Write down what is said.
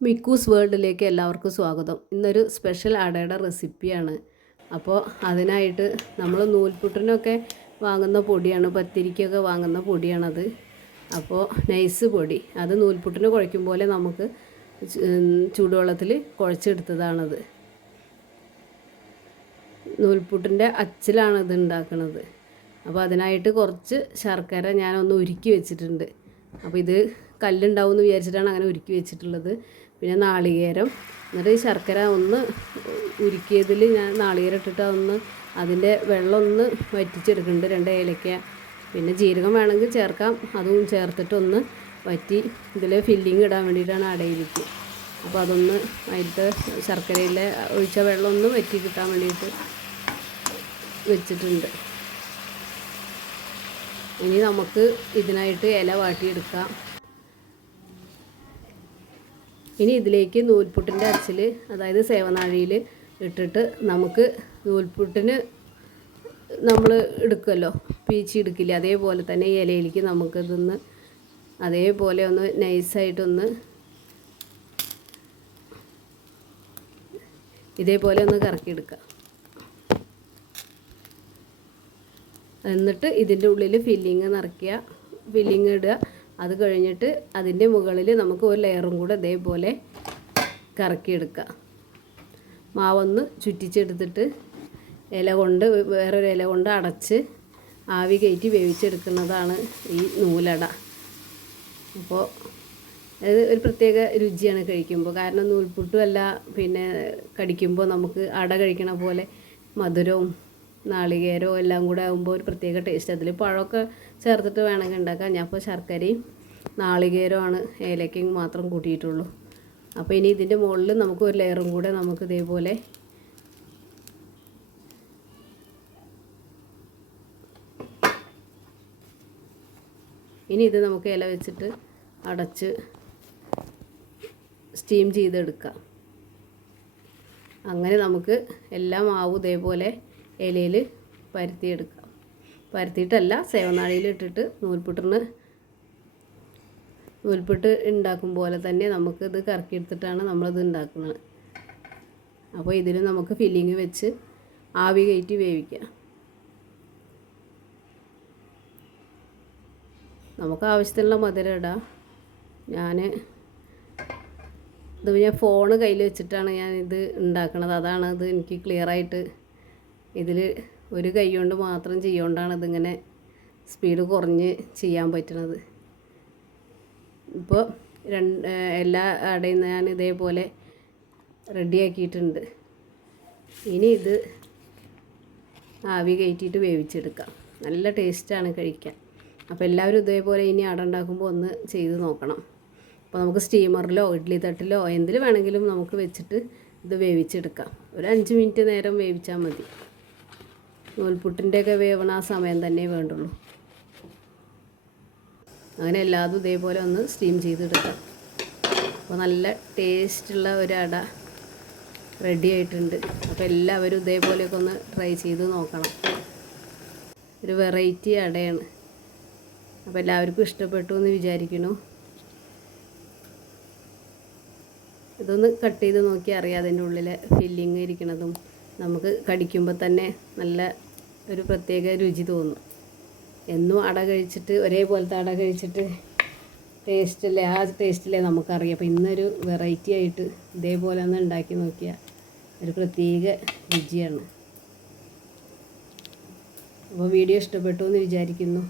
മിക്കൂസ് വേൾഡിലേക്ക് എല്ലാവർക്കും സ്വാഗതം. ഇന്നൊരു സ്പെഷ്യൽ അടയുടെ റെസിപ്പിയാണ് അപ്പോൾ അതിനായിട്ട് നമ്മൾ നൂൽപുട്ടിനൊക്കെ വാങ്ങുന്ന പൊടിയാണ് പത്തിരിക്കൊക്കെ വാങ്ങുന്ന പൊടിയാണത്. അപ്പോൾ നൈസ് പൊടി. അത് നൂൽപുട്ടിന് കുഴയ്ക്കും പോലെ നമുക്ക് ചൂടുവെള്ളത്തിൽ കുഴച്ചെടുത്തതാണത്. നൂൽപുട്ടിന്റെ അച്ചിലാണ് ഇത് ഉണ്ടാക്കുന്നത് അപ്പോൾ അതിനായിട്ട് കുറച്ച് ശർക്കര ഞാനൊന്ന് ഉരുക്കി വെച്ചിട്ടുണ്ട്. അപ്പോൾ ഇത് കല്ലുണ്ടാവും എന്ന് വിചാരിച്ചിട്ടാണ് അങ്ങനെ ഉരുക്കി വെച്ചിട്ടുള്ളത്. പിന്നെ നാളികേരം. എന്നിട്ട് ഈ ശർക്കര ഒന്ന് ഉരുക്കിയതിൽ ഞാൻ നാളികേരം ഇട്ടിട്ട് ഒന്ന് അതിന്റെ വെള്ളം ഒന്ന് വറ്റിച്ചെടുക്കുന്നുണ്ട്. രണ്ട് ഏലക്ക പിന്നെ ജീരകം വേണമെങ്കിൽ ചേർക്കാം. അതും ചേർത്തിട്ടൊന്ന് വറ്റി ഇതിൽ ഫില്ലിങ് ഇടാൻ വേണ്ടിയിട്ടാണ് അടയിരിക്കുക അപ്പോൾ അതൊന്ന് അതിലത്തെ ശർക്കരയിലെ ഒഴിച്ച വെള്ളം ഒന്ന് വറ്റി കിട്ടാൻ വേണ്ടിയിട്ട് വെച്ചിട്ടുണ്ട്. ഇനി നമുക്ക് ഇതിനായിട്ട് ഇല വാട്ടിയെടുക്കാം. ഇനി ഇതിലേക്ക് നൂൽപുട്ടിന്റെ അച്ചിൽ അതായത് സേവനാഴിയിൽ ഇട്ടിട്ട് നമുക്ക് നൂൽപുട്ടിന് നമ്മൾ എടുക്കുമല്ലോ പീച്ചി എടുക്കില്ല അതേപോലെ തന്നെ ഇലയിലേക്ക് നമുക്കിതൊന്ന് അതേപോലെ ഒന്ന് നൈസായിട്ടൊന്ന് ഇതേപോലെ ഒന്ന് കറക്കിയെടുക്കാം. എന്നിട്ട് ഇതിന്റെ ഉള്ളിൽ ഫില്ലിങ് നിറയ്ക്കുക ഫില്ലിങ് ഇടുക. അത് കഴിഞ്ഞിട്ട് അതിന്റെ മുകളിൽ നമുക്ക് ഒരു ലെയറും കൂടെ ഇതേപോലെ കറക്കിയെടുക്കുക മാവൊന്ന് ചുറ്റിച്ചെടുത്തിട്ട് ഇല കൊണ്ട് വേറൊരു ഇല കൊണ്ട് അടച്ച് ആവി കയറ്റി വേവിച്ചെടുക്കുന്നതാണ് ഈ നൂലട. അപ്പോൾ അത് ഒരു പ്രത്യേക രുചിയാണ് കഴിക്കുമ്പോൾ. കാരണം നൂൽപുട്ടും അല്ല പിന്നെ കടിക്കുമ്പോൾ നമുക്ക് അട കഴിക്കണ പോലെ മധുരവും നാളികേരവും എല്ലാം കൂടെ ആകുമ്പോൾ ഒരു പ്രത്യേക ടേസ്റ്റ് അതിൽ പഴമൊക്കെ ചേർത്തിട്ട് വേണമെങ്കിൽ ഉണ്ടാക്കാം. ഞാൻ ഇപ്പോൾ ശർക്കരയും നാളികേരമാണ് ഏലക്കയും മാത്രം കൂട്ടിയിട്ടുള്ളൂ. അപ്പോൾ ഇനി ഇതിന്റെ മുകളിൽ നമുക്ക് ഒരു ലെയറും കൂടെ നമുക്ക് ഇതേപോലെ ഇനി ഇത് നമുക്ക് ഇല വെച്ചിട്ട് അടച്ച് സ്റ്റീം ചെയ്തെടുക്കാം. അങ്ങനെ നമുക്ക് എല്ലാം മാവും ഇതേപോലെ ഇലയിൽ പരത്തിയെടുക്കാം. പരത്തിയിട്ടല്ല സേവനാഴിയിൽ ഇട്ടിട്ട് നൂൽപുട്ടിന് നൂൽപുട്ട് ഉണ്ടാക്കും പോലെ തന്നെ നമുക്ക് ഇത് കറക്കിയെടുത്തിട്ടാണ് നമ്മളിത് ഉണ്ടാക്കുന്നത്. അപ്പോൾ ഇതിൽ നമുക്ക് ഫില്ലിങ് വെച്ച് ആവി കയറ്റി വേവിക്കാം. നമുക്ക് ആവശ്യത്തിനുള്ള മധുരം ഇടാം. ഞാൻ ഇത് ഞാൻ ഫോണ് കയ്യിൽ വെച്ചിട്ടാണ് ഞാൻ ഇത് ഉണ്ടാക്കണത്. അതാണ് അത് എനിക്ക് ക്ലിയർ ആയിട്ട് ഇതിൽ ഒരു കൈ കൊണ്ട് മാത്രം ചെയ്യുകൊണ്ടാണ് ഇതിങ്ങനെ സ്പീഡ് കുറഞ്ഞ് ചെയ്യാൻ പറ്റണത്. ഇപ്പോൾ രണ്ട് എല്ലാ അടയും ഞാൻ ഇതേപോലെ റെഡിയാക്കിയിട്ടുണ്ട്. ഇനി ഇത് ആവി കയറ്റിയിട്ട് വേവിച്ചെടുക്കാം. നല്ല ടേസ്റ്റാണ് കഴിക്കാൻ. അപ്പോൾ എല്ലാവരും ഇതേപോലെ ഇനി അട ഉണ്ടാക്കുമ്പോൾ ഒന്ന് ചെയ്ത് നോക്കണം. അപ്പോൾ നമുക്ക് സ്റ്റീമറിലോ ഇഡ്ഡലി തട്ടിലോ എന്തിൽ വേണമെങ്കിലും നമുക്ക് വെച്ചിട്ട് ഇത് വേവിച്ചെടുക്കാം. ഒരു അഞ്ച് മിനിറ്റ് നേരം വേവിച്ചാൽ മതി. നൂൽപുട്ടിന്റെയൊക്കെ വേവണ ആ സമയം തന്നെ വേണ്ടുള്ളൂ. അങ്ങനെ എല്ലാതും ഇതേപോലെ ഒന്ന് സ്റ്റീം ചെയ്തെടുക്കാം. അപ്പോൾ നല്ല ടേസ്റ്റുള്ള ഒരു അട റെഡി ആയിട്ടുണ്ട്. അപ്പോൾ എല്ലാവരും ഇതേപോലെയൊക്കെ ഒന്ന് ട്രൈ ചെയ്ത് നോക്കണം. ഒരു വെറൈറ്റി അടയാണ്. അപ്പോൾ എല്ലാവർക്കും ഇഷ്ടപ്പെട്ടു എന്ന് വിചാരിക്കുന്നു. ഇതൊന്ന് കട്ട് ചെയ്ത് നോക്കി അറിയാം അതിന്റെ ഉള്ളിൽ ഫില്ലിങ് ഇരിക്കണതും. നമുക്ക് കടിക്കുമ്പോൾ തന്നെ നല്ല ഒരു പ്രത്യേക രുചി തോന്നും. എന്നും അട കഴിച്ചിട്ട് ഒരേപോലത്തെ അട കഴിച്ചിട്ട് ടേസ്റ്റല്ലേ ആ ടേസ്റ്റല്ലേ നമുക്കറിയാം അപ്പോൾ ഇന്നൊരു വെറൈറ്റി ആയിട്ട് ഇതേപോലെ ഒന്ന് ഉണ്ടാക്കി നോക്കിയാൽ ഒരു പ്രത്യേക രുചിയാണ്. അപ്പോൾ വീഡിയോ ഇഷ്ടപ്പെട്ടു എന്ന് വിചാരിക്കുന്നു.